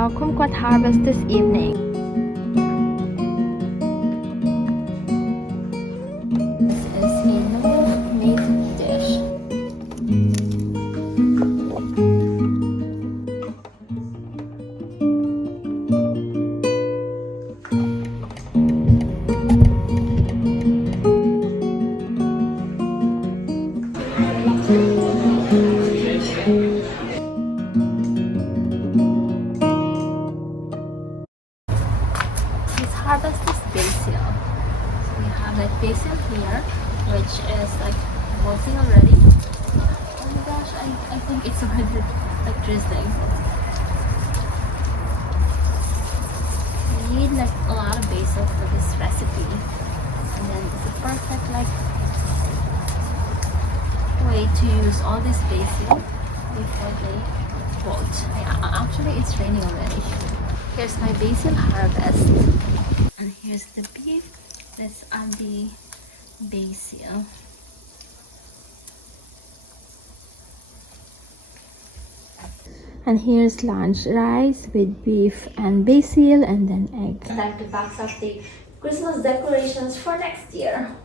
our kumquat harvest this evening. This is a no-meat dish. Harvest is basil. So we have like basil here, which is like boiling already. Oh my gosh, I think it's already like drizzling. We need like a lot of basil for this recipe, and then it's a perfect like way to use all this basil before they bolt. Yeah, actually it's raining already. Here's my basil harvest. And here's the beef. That's on the basil. And here's lunch, rice with beef and basil and then egg. Time to box up the Christmas decorations for next year.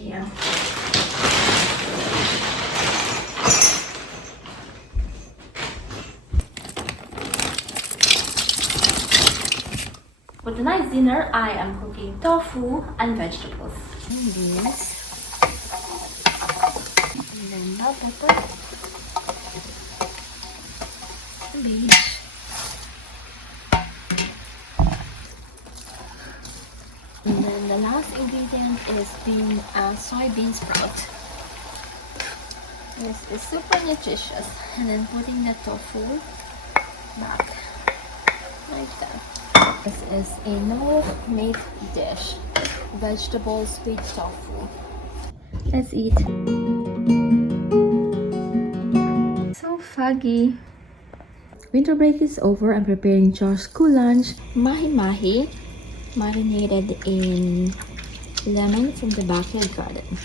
Yeah. For tonight's dinner, I am cooking tofu and vegetables. Beans. And then bell pepper. Beans. And then the last ingredient is soybean sprout. This is super nutritious. And then putting the tofu back like that. This is a no-meat dish. Vegetables with tofu. Let's eat. So foggy. Winter break is over. I'm preparing Josh's school lunch. Mahi-mahi. Marinated in lemon from the backyard garden.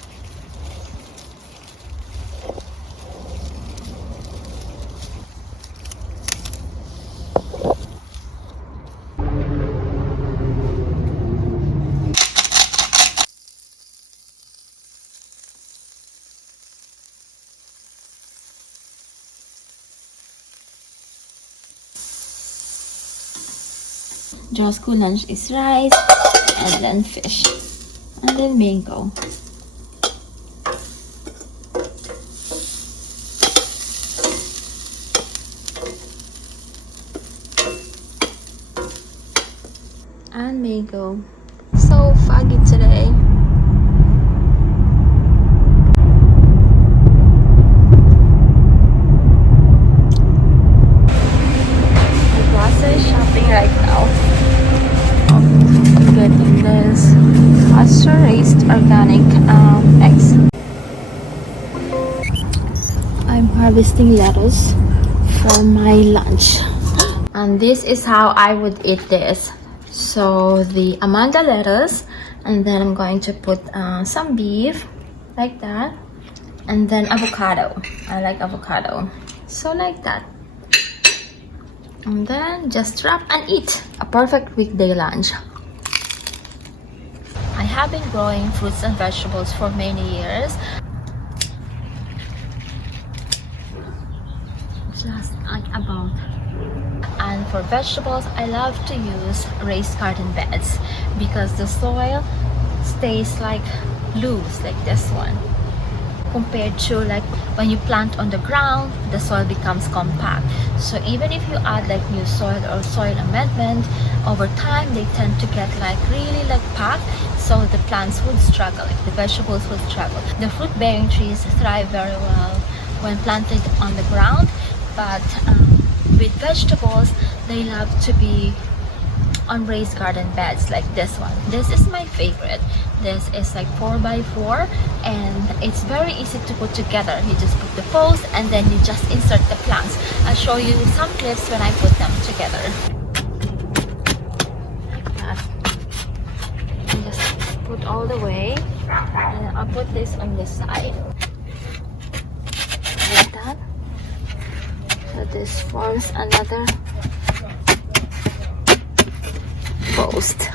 Josh's school lunch is rice and then fish and then mango. And mango. So foggy today. I'm grocery shopping right now. Getting this pasture-raised organic eggs. I'm harvesting lettuce for my lunch, and this is how I would eat this. So the Amanda lettuce, and then I'm going to put some beef like that, and then avocado. I like avocado, so like that. And then just wrap and eat. A perfect weekday lunch. I have been growing fruits and vegetables for many years. Just like about. And for vegetables, I love to use raised garden beds because the soil stays like loose, like this one. Compared to like when you plant on the ground, the soil becomes compact. So even if you add like new soil or soil amendment, over time they tend to get like really like packed, so the plants would struggle, like the vegetables would struggle. The fruit bearing trees thrive very well when planted on the ground, but with vegetables they love to be on raised garden beds like this one. This is my favorite. This is like 4x4 and it's very easy to put together. You just put the post and then you just insert the plants. I'll show you some clips when I put them together. Like that. put all the way, and I'll put this on this side like that. So this forms another post.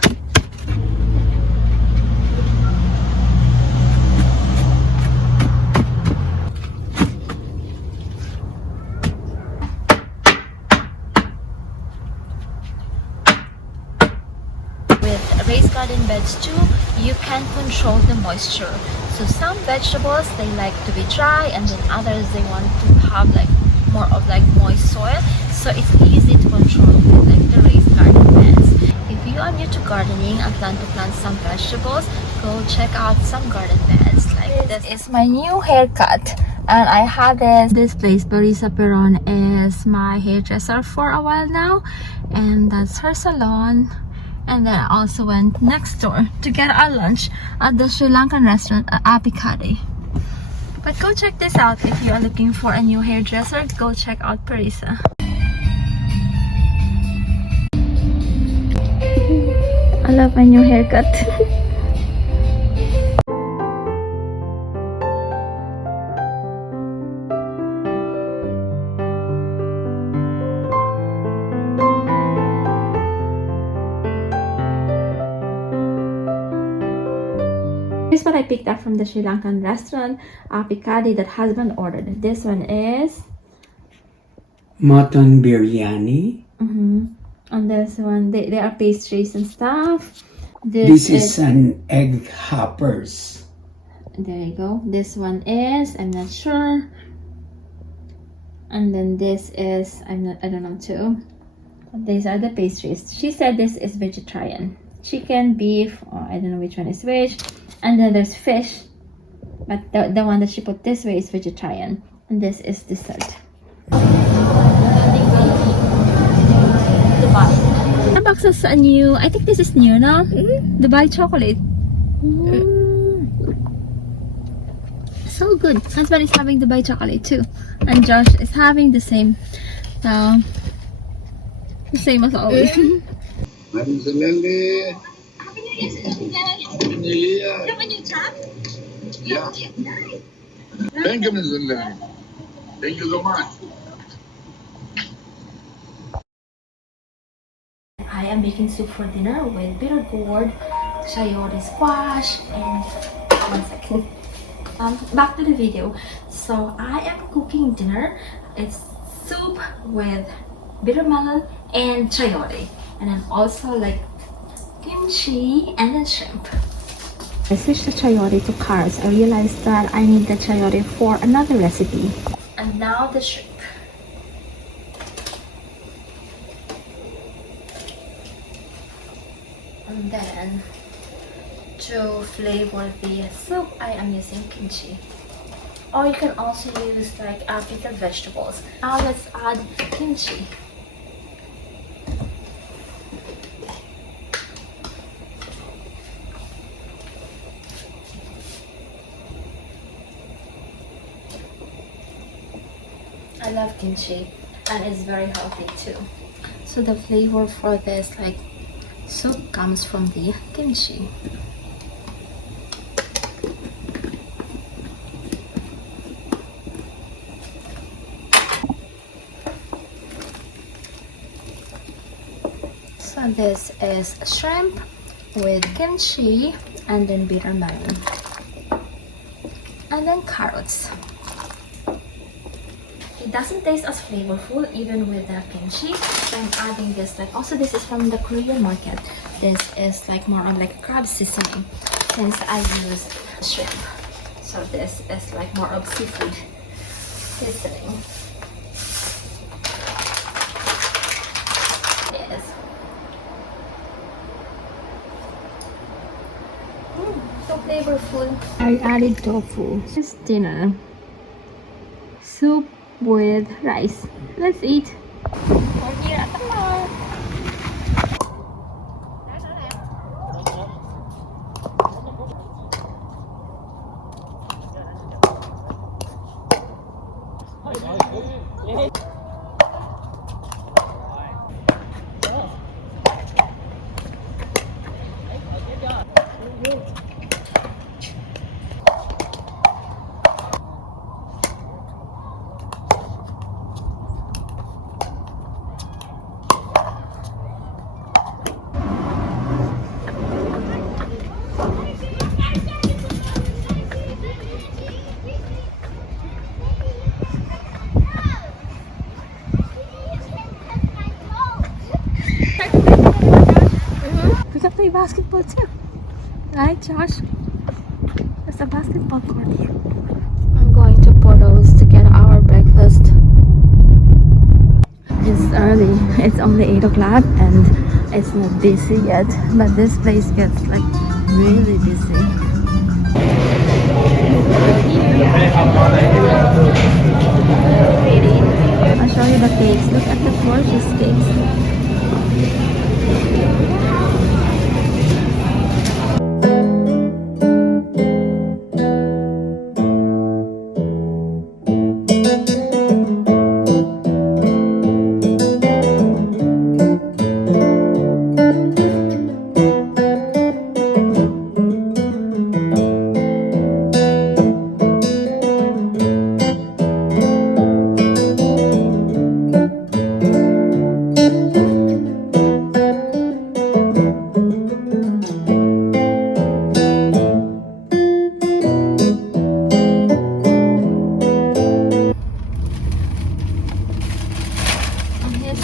With raised garden beds too, you can control the moisture. So some vegetables, they like to be dry, and then others, they want to have like more of like moist soil. So it's easy to control with like the raised garden beds. If you are new to gardening and plan to plant some vegetables, go check out some garden beds. Like this is my new haircut, and I had this place. Barisa Peron is my hairdresser for a while now, and that's her salon. And then I also went next door to get our lunch at the Sri Lankan restaurant at Apikade. But go check this out if you are looking for a new hairdresser. Go check out Parisa. I love my new haircut. Here's what I picked up from the Sri Lankan restaurant, Apikade, that husband ordered. This one is mutton biryani. And this one, they are pastries and stuff. This is an egg hoppers. There you go. This one is, I'm not sure. And then this is, I don't know too. These are the pastries. She said this is vegetarian. Chicken, beef, I don't know which one is which. And then there's fish, but the one that she put this way is vegetarian. And this is dessert. Starbucks has a new, I think this is new now. Dubai chocolate. So good. Husband is having Dubai chocolate too. And Josh is having the same. The same as always. Yeah. Thank you, Mr. Lenny. Thank you so much. I am making soup for dinner with bitter gourd, chayote squash, and one second. Back to the video. So I am cooking dinner. It's soup with bitter melon and chayote, and then also like kimchi and then shrimp. I switched the chayote to carbs. I realized that I need the chayote for another recipe. And now the shrimp. And then to flavor the soup, I am using kimchi. Or you can also use like pickled vegetables. Now let's add kimchi. I love kimchi, and it's very healthy too. So the flavor for this like soup comes from the kimchi. So this is shrimp with kimchi and then bitter melon. And then carrots. It doesn't taste as flavorful even with the kimchi. So I'm adding this, like, also this is from the Korean market. This is like more of like crab seasoning since I use shrimp. So this is like more of seafood seasoning. Yes. So flavorful. I added tofu. This dinner. Soup with rice. Let's eat. We're here at the mall. basketball too. Right, Josh? There's a basketball court here. I'm going to Porto's to get our breakfast. It's early. It's only 8 o'clock and it's not busy yet. But this place gets like really busy. Pretty. I'll show you the cakes. Look at the gorgeous cakes.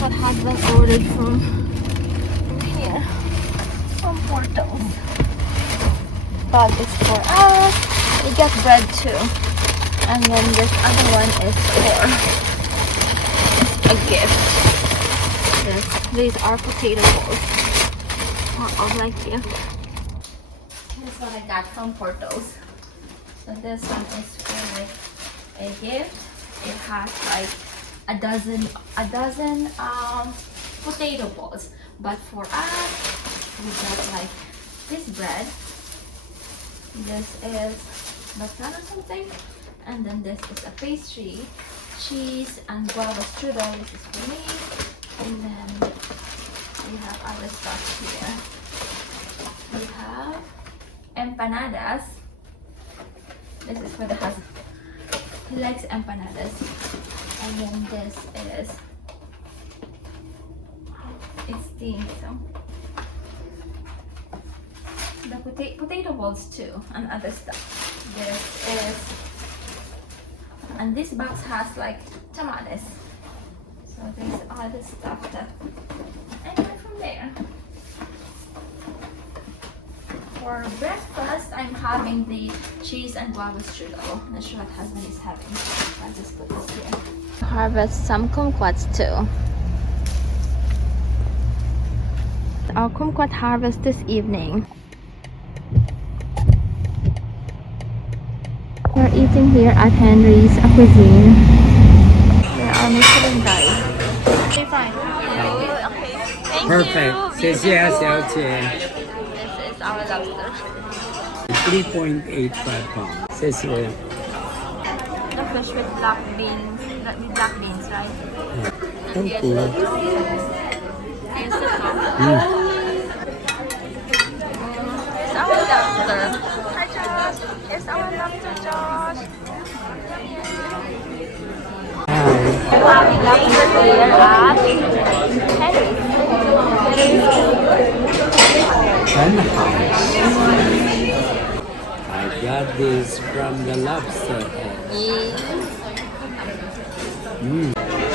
What husband ordered from here, from Porto. But it's for us. We get bread too. And then this other one is for a gift. These are potato balls. Or like gift. Here's what I got from Porto's. So this one is for like a gift. It has like a dozen potato balls, but for us we got like this bread. This is bacon or something, and then this is a pastry, cheese and guava strudel. This is for me, and then we have other stuff here. We have empanadas. This is for the husband. He likes empanadas. And then this is, it's tinsel. The potato balls too, and other stuff. This is, and this box has like tamales. So there's other stuff that I got from there. For breakfast, I'm having the cheese and guava strudel. I'm not sure what husband is having. I'll just put this here. Harvest some kumquats too. Our kumquat harvest this evening. We're eating here at Henry's Cuisine. There are Michelin guys. Okay, fine. Okay. Thank Perfect. you. 谢谢小姐 This is our lobster. 3.85 pounds. 谢谢 The fish with black beans, right? Thank you. Here's our lobster. Hi Josh. Here's our lobster, Josh. Hi. Lobster here at Henry's. Henhouse. I got this from the lobster house.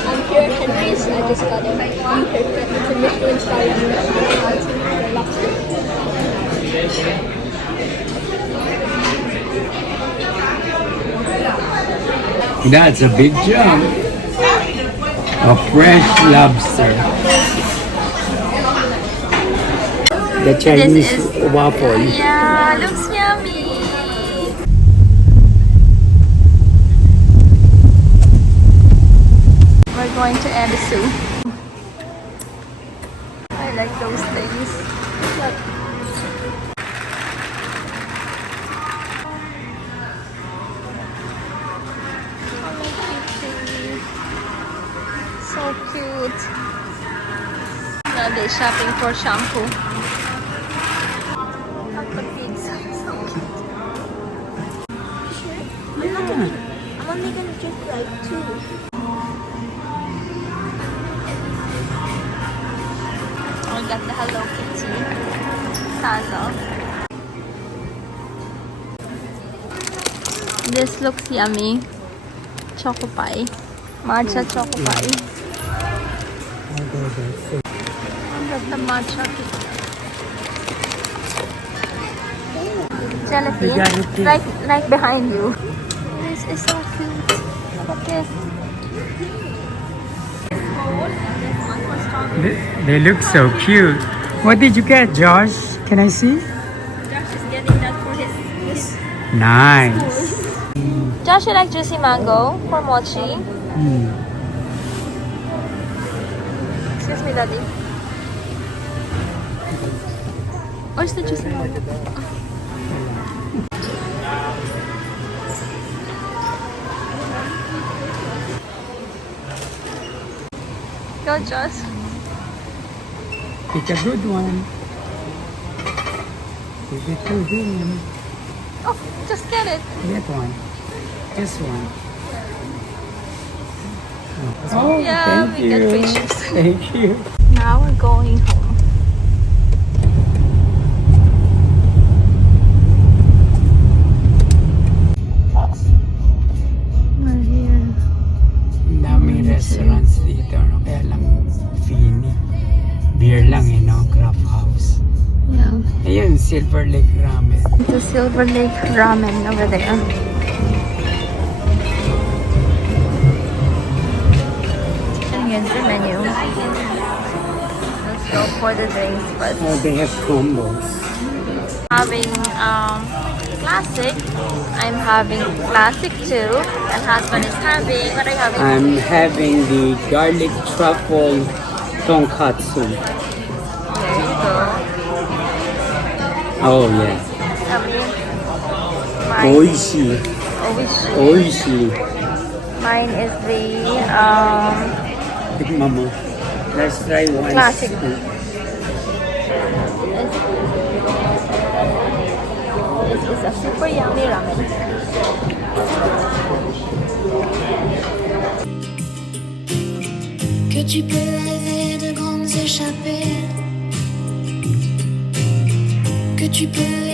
I'm here at Henry's. I just got it. It's a Michelin star restaurant. Lobster. That's a big jump. A fresh lobster. The Chinese waffle. Yeah, looks yummy. We're going to Edisu. I like those things. Look. So cute. Now they're shopping for shampoo. Look at the pigs. So cute. I'm only gonna drink like 2. We got the Hello Kitty sandal. This looks yummy. Choco pie. Matcha choco pie. I got the matcha cake. Philippines. Philippines. Right behind you. This is so cute. Look at this. They look so cute. What did you get, Josh? Can I see? Josh is getting that for his Nice. Josh, you like juicy mango for mochi? Excuse me, Daddy. Where's the juicy mango? Go, Josh. Pick a good one. Give it to him. Oh, just get it. Get one. This one. Oh, Yeah, thank we get you. free chips. Thank you. Now we're going home. We're here. Daming restaurants dito, no? Kaya lang fini. Beer lang, no? Craft house. Yeah. Ayun, Silver Lake Ramen. The Silver Lake Ramen over there. And here's the menu. Let's go for the drinks first. Oh, they have combos. Having classic. I'm having classic too. And husband is having, what are you having? I'm having the garlic truffle tonkatsu. There you go. Oh, yes. Mine, Oishi. Oishi. mine is the Tikman mo. Let's try one. Classic. This is a super yummy ramen. Que tu peux rêver de grandes échappées, que tu peux